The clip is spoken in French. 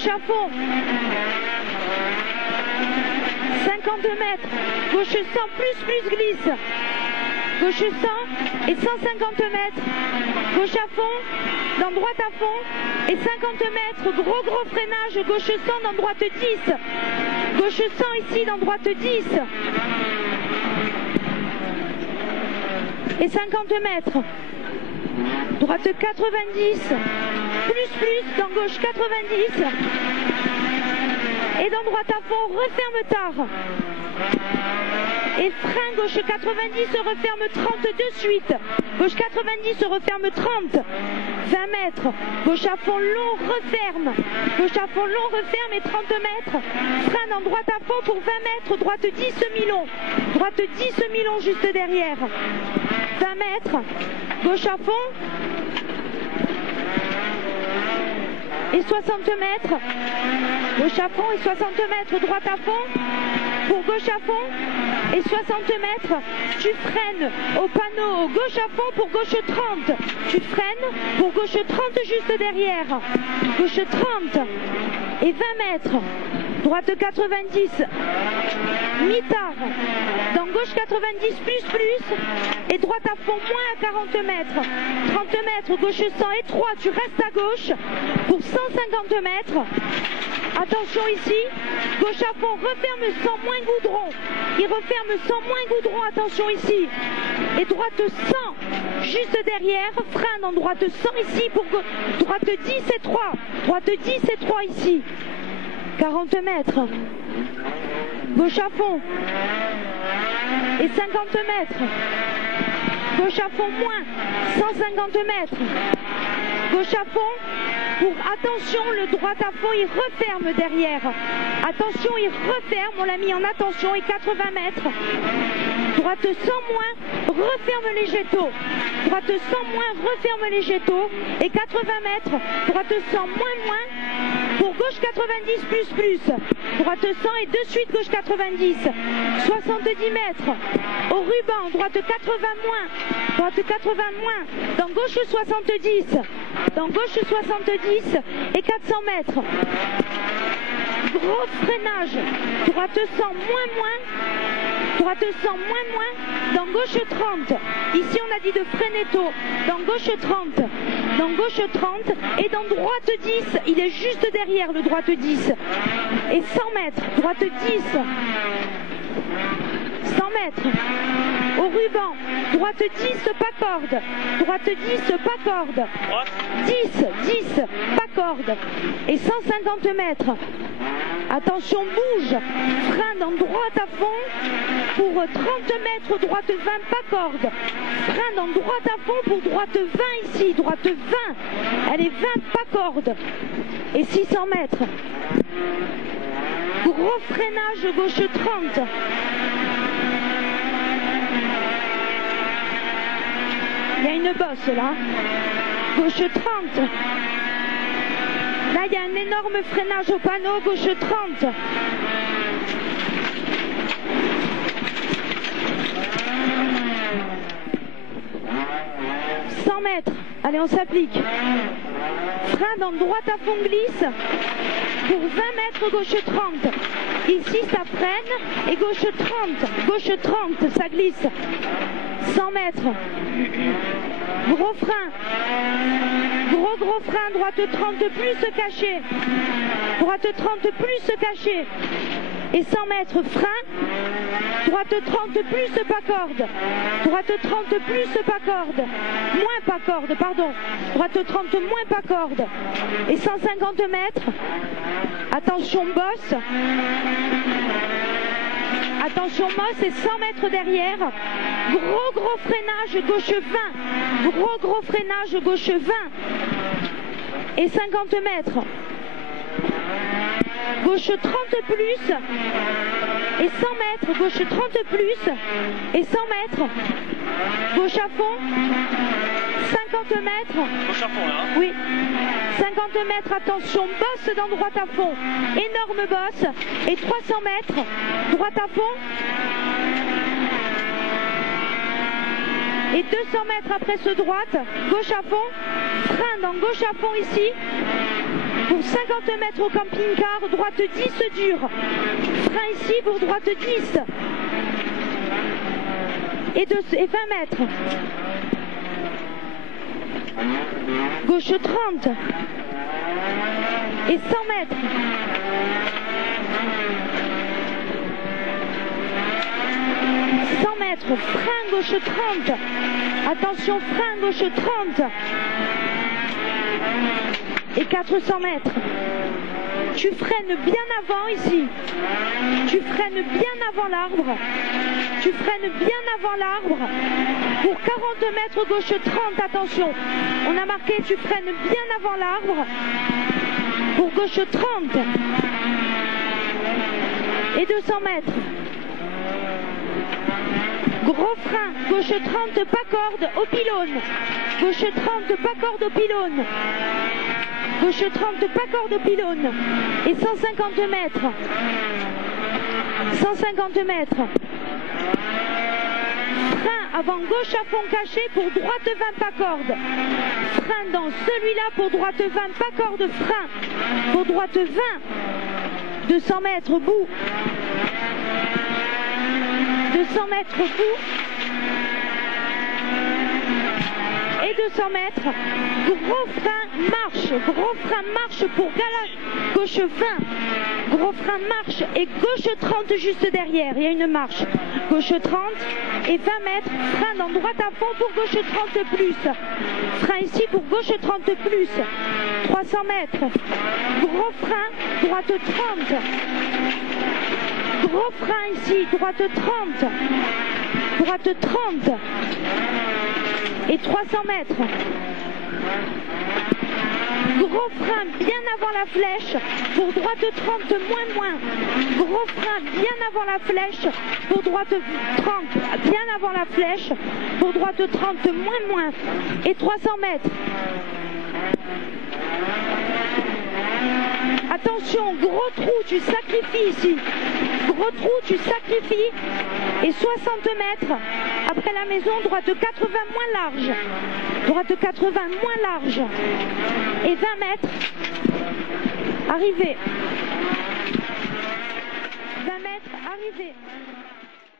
gauche à fond. 50 mètres, gauche 100, plus glisse. Gauche 100 et 150 mètres. Gauche à fond, dans droite à fond. Et 50 mètres, gros freinage. Gauche 100, dans droite 10. Gauche 100 ici, dans droite 10. Et 50 mètres. Droite 90. Plus, dans gauche 90. Et dans droite à fond, referme tard. Et frein, gauche 90, referme 30 de suite. Gauche 90, referme 30. 20 mètres. Gauche à fond long, referme. Gauche à fond long, referme et 30 mètres. Frein dans droite à fond pour 20 mètres. Droite 10 semi-long. Droite 10 semi-long juste derrière. 20 mètres. Gauche à fond. Et 60 mètres. Gauche à fond et 60 mètres. Droite à fond. Pour gauche à fond. Et 60 mètres. Tu freines au panneau. Gauche à fond pour gauche 30. Tu freines pour gauche 30 juste derrière. Gauche 30. Et 20 mètres. Droite 90. Mi-tard. Dans gauche 90 plus. Et droite à fond moins à 40 mètres. 30 mètres. Gauche 100 et 3. Tu restes à gauche pour 150 mètres. Attention ici, gauche à fond, referme sans moins goudron. Il referme sans moins goudron, attention ici. Et droite 100, juste derrière, frein dans droite 100 ici pour droite 10 et 3. Droite 10 et 3 ici. 40 mètres. Gauche à fond. Et 50 mètres. Gauche à fond moins, 150 mètres. Gauche à fond. Pour attention, le droit à fond, il referme derrière. Attention, il referme, on l'a mis en attention, et 80 mètres. Droite 100 moins, referme les jétos. Droite 100 moins, referme les jétos. Et 80 mètres, droite 100 moins. Pour gauche 90 plus. Droite 100 et de suite gauche 90. 70 mètres. Au ruban, droite 80 moins. Droite 80 moins. Dans gauche 70. Dans gauche 70 et 400 mètres. Gros freinage. Droite 100 moins. Droite 100 moins. Dans gauche 30. Ici on a dit de freiner tôt. Dans gauche 30. Dans gauche 30. Et dans droite 10. Il est juste derrière le droite 10. Et 100 mètres. Droite 10. 100 mètres. Au ruban. Droite 10, pas corde. Droite 10, pas corde. 10, pas corde. Et 150 mètres. Attention, bouge. Frein dans droite à fond. Pour 30 mètres, droite 20, pas corde. Frein dans droite à fond pour droite 20 ici. Droite 20. Elle est 20, pas corde. Et 600 mètres. Gros freinage, gauche 30. Il y a une bosse là. Gauche 30. Là, il y a un énorme freinage au panneau, gauche 30. « 100 mètres. Allez, on s'applique. Frein dans droite à fond glisse. Pour 20 mètres, gauche 30. Ici, ça freine. Et gauche 30. Gauche 30, ça glisse. 100 mètres. Gros frein. Gros frein. Droite 30 plus caché. Droite 30 plus caché. Et 100 mètres frein. Droite 30 plus pas corde. Droite 30 plus pas corde. Moins pas corde, pardon. Droite 30 moins pas corde. Et 150 mètres. Attention bosse. Attention bosse et 100 mètres derrière. Gros freinage gauche 20. Gros freinage gauche 20. Et 50 mètres. Gauche 30 plus. Et 100 mètres. Gauche 30 plus. Et 100 mètres. Gauche à fond. 50 mètres. Gauche à fond là. Oui. 50 mètres, attention, bosse dans droite à fond. Énorme bosse. Et 300 mètres. Droite à fond. Et 200 mètres après ce droite. Gauche à fond. Frein dans gauche à fond ici. Pour 50 mètres au camping-car, droite 10 dure. Frein ici pour droite 10. Et 20 mètres. Gauche 30. Et 100 mètres. Frein gauche 30. Attention, frein gauche 30. Et 400 mètres. Tu freines bien avant ici. Tu freines bien avant l'arbre. Tu freines bien avant l'arbre. Pour 40 mètres gauche 30, attention. On a marqué, tu freines bien avant l'arbre. Pour gauche 30. Et 200 mètres. Gros frein, gauche 30, pas corde, au pylône. Gauche 30, pas corde au pylône. Gauche 30, pas corde au pylône. Et 150 mètres. 150 mètres. Frein avant gauche à fond caché pour droite 20 pas corde. Frein dans celui-là pour droite 20 pas corde. Frein pour droite 20. 200 mètres, bout. 200 mètres, bout. Et 200 mètres. Gros frein, marche. Gros frein, marche pour gauche 20. Gros frein, marche. Et gauche 30 juste derrière. Il y a une marche. Gauche 30 et 20 mètres. Frein dans droite à fond pour gauche 30 plus. Frein ici pour gauche 30 plus. 300 mètres. Gros frein, droite 30. Gros frein ici, droite 30. Droite 30. Et 300 mètres. Gros frein bien avant la flèche. Pour droite 30, moins. Gros frein bien avant la flèche. Pour droite 30, bien avant la flèche. Pour droite 30, moins. Et 300 mètres. Attention, gros trou, tu sacrifies ici. Gros trou, tu sacrifies. Et 60 mètres. Après la maison, droite 80 moins large. Droite 80 moins large. Et 20 mètres. Arrivé. 20 mètres, arrivé.